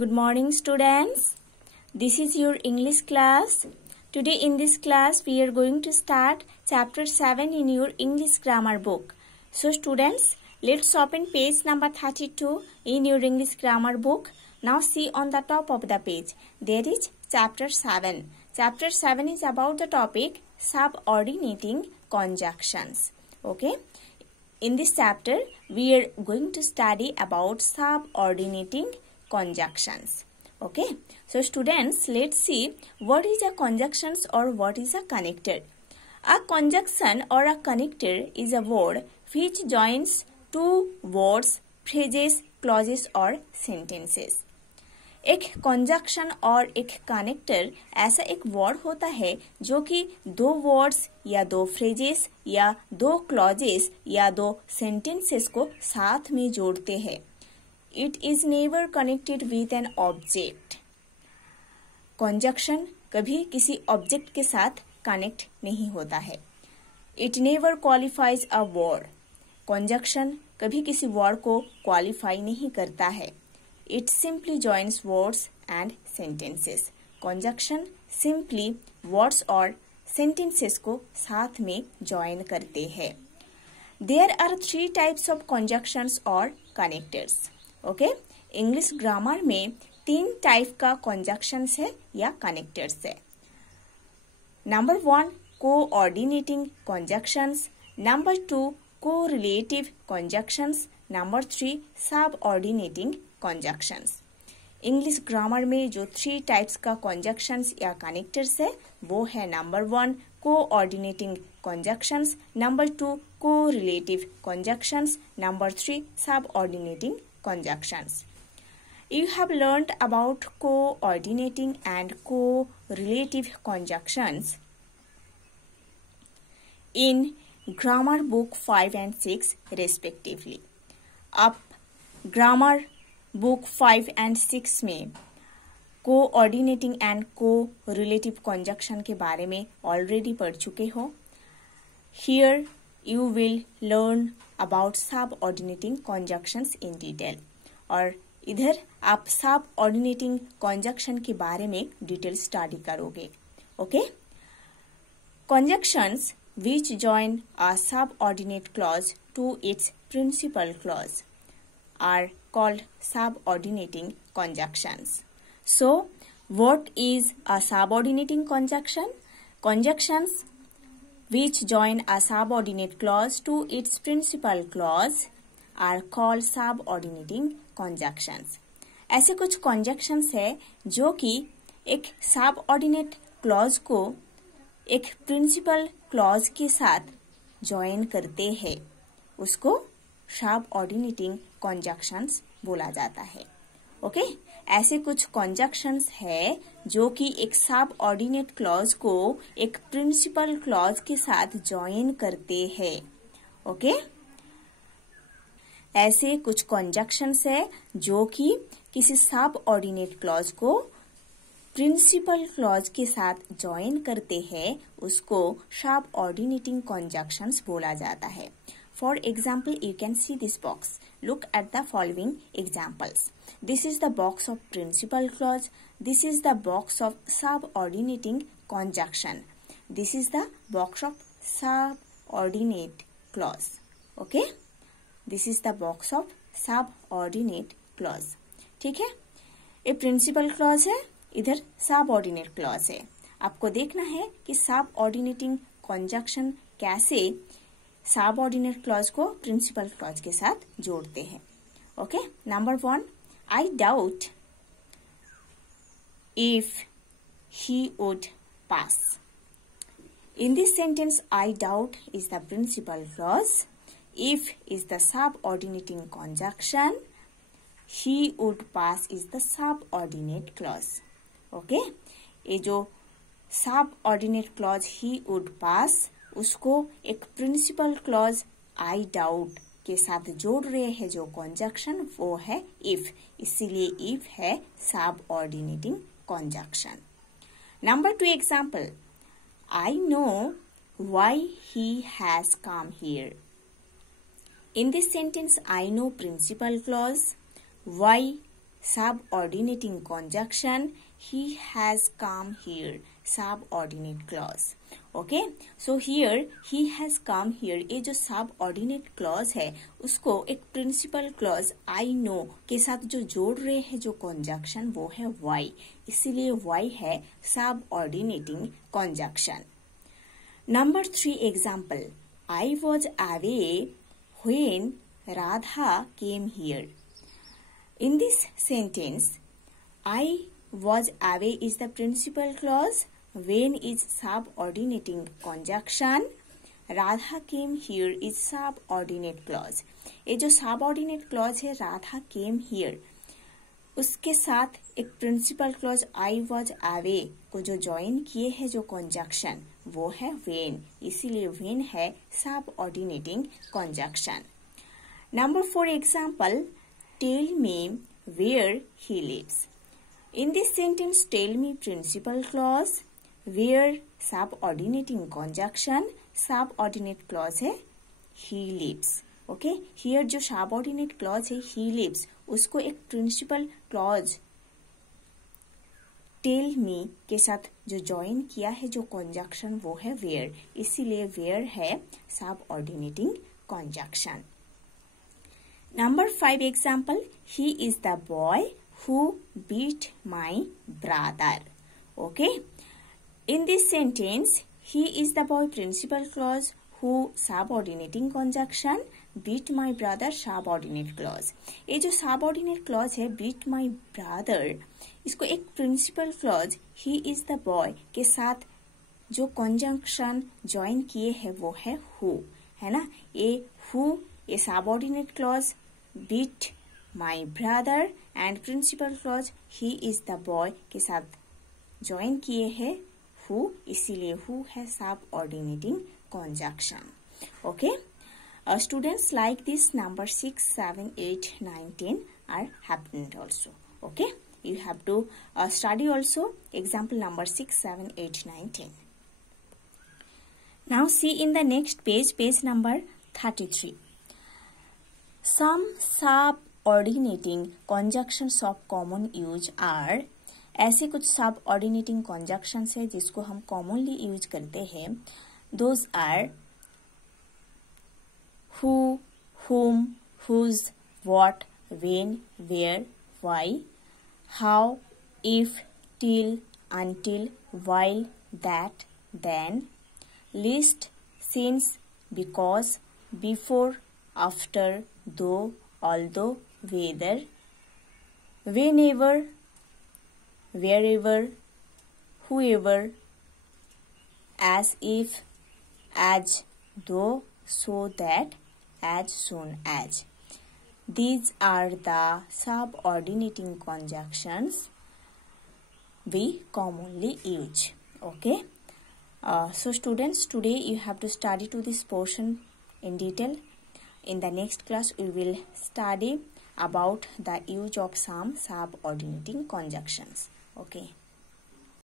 Good morning, students. This is your English class. Today in this class we are going to start chapter 7 in your English grammar book. So students, let's open page number 32 in your English grammar book. Now see on the top of the page. There is chapter 7. Chapter 7 is about the topic subordinating conjunctions. Okay. In this chapter we are going to study about subordinating conjunctions. Okay, so students, let's see what is a conjunctions or what is a connector. A conjunction or a connector is a word which joins two words, phrases, clauses or sentences. एक conjunction और एक connector ऐसा एक word होता है जो कि दो वर्ड्स या दो फ्रेजेस या दो क्लॉजेस या दो सेंटेंसेस को साथ में जोड़ते हैं. It is never connected with an object. Conjunction कभी किसी ऑब्जेक्ट के साथ कनेक्ट नहीं होता है. It never qualifies a word. Conjunction कभी किसी वर्ड को क्वालिफाई नहीं करता है. It simply joins words and sentences. Conjunction simply words और sentences को साथ में join करते हैं. There are three types of conjunctions or connectors. Okay, English grammar में 3 टाइप का कंजक्शंस है या कनेक्टर्स है. Number 1 coordinating conjunctions, number 2 correlative conjunctions, number 3 subordinating conjunctions. English grammar में जो 3 टाइप्स का कंजक्शंस या कनेक्टर्स है वो है number 1 coordinating conjunctions, number 2 correlative conjunctions, number 3 subordinating conjunctions. You have learned about coordinating and correlative conjunctions in grammar book 5 and 6 respectively. आप grammar book 5 and 6 में coordinating and correlative conjunction के बारे में already पढ़ चुके हो. Here you will learn about subordinating conjunctions in detail. और इधर आप सबऑर्डिनेटिंग कंजक्शन के बारे में डिटेल स्टडी करोगे. Okay, conjunctions which join a subordinate clause to its principal clause are called subordinating conjunctions. So, what is a subordinating conjunction? Conjunctions which join a subordinate clause to its principal clause are called subordinating conjunctions. ऐसे कुछ conjunctions है जो कि एक subordinate clause को एक principal clause के साथ join करते हैं. उसको subordinating conjunctions बोला जाता है. ओके, ऐसे कुछ कंजक्शंस है जो कि एक सबऑर्डिनेट क्लॉज को एक प्रिंसिपल क्लॉज के साथ जॉइन करते हैं. ओके, ऐसे कुछ कंजक्शंस है जो कि किसी सबऑर्डिनेट क्लॉज को प्रिंसिपल क्लॉज के साथ जॉइन करते हैं. उसको सबऑर्डिनेटिंग कंजक्शंस बोला जाता है. For example, you can see this box. Look at the following examples. This is the box of principal clause. This is the box of subordinating conjunction. This is the box of subordinate clause. Okay? This is the box of subordinate clause. ठीक है? ये principal clause है, इधर subordinate clause है. आपको देखना है कि subordinating conjunction कैसे सबऑर्डिनेट क्लॉज को प्रिंसिपल क्लॉज के साथ जोड़ते हैं. Okay, number 1, I doubt if he would pass. In this sentence I doubt is the principal clause, if is the subordinating conjunction, he would pass is the subordinate clause. Okay, ये जो subordinate clause he would pass उसको एक principal clause I doubt के साथ जोड़ रहे हैं. जो कंजक्शन वो है इफ, इसीलिए इफ है subordinating conjunction. Number 2 example, I know why he has come here. In this sentence I know principal clause, why subordinating conjunction. He has come here, subordinate clause. Okay, so here he has come here, ये जो subordinate clause है उसको एक principal clause I know के साथ जो जोड़ रहे हैं जो कंजक्शन वो है वाई, इसीलिए वाई है subordinating conjunction. Number 3 example. I was away when Radha came here. In this sentence, I was away is the principal clause, when is subordinating conjunction, Radha came here is subordinate clause. ये जो subordinate clause है Radha came here, उसके साथ एक principal clause I was away को जो join किए है जो conjunction वो है when, इसीलिए when है subordinating conjunction. Number 4 example. Tell me where he lives. In this sentence, tell me principal clause, where subordinating conjunction, subordinate clause है he lives. Okay, here जो subordinate clause है he lives, उसको एक principal clause tell me के साथ जो join किया है जो conjunction वो है where, इसीलिए where है subordinating conjunction. Number 5 example. He is the boy who beat my brother. Okay. In this sentence, he is the boy principal clause, who subordinating conjunction, beat my brother subordinate clause. ये जो subordinate clause है beat my brother, इसको एक principal clause he is the boy के साथ जो conjunction join किए है वो है who, है ना. ये who ये subordinate clause beat my brother and principal clause he is the boy के साथ join किए हैं who, इसीलिए who है subordinating conjunction. Okay, students like this number 6, 7, 8, 9, 10 are happened also. Okay, you have to study also example number 6, 7, 8, 9, 10. Now see in the next page, page number 33. Some subordinating conjunctions of common use are, ऐसे कुछ subordinating conjunctions है जिसको हम commonly use करते हैं. Those are who, whom, whose, what, when, where, why, how, if, till, until, while, that, then, least, since, because, before, after, though, although, whether, whenever, wherever, whoever, as if, as, though, so that, as soon as. These are the subordinating conjunctions we commonly use. Okay. So students, today you have to study to this portion in detail. In the next class, we will study about the use of some subordinating conjunctions. Okay.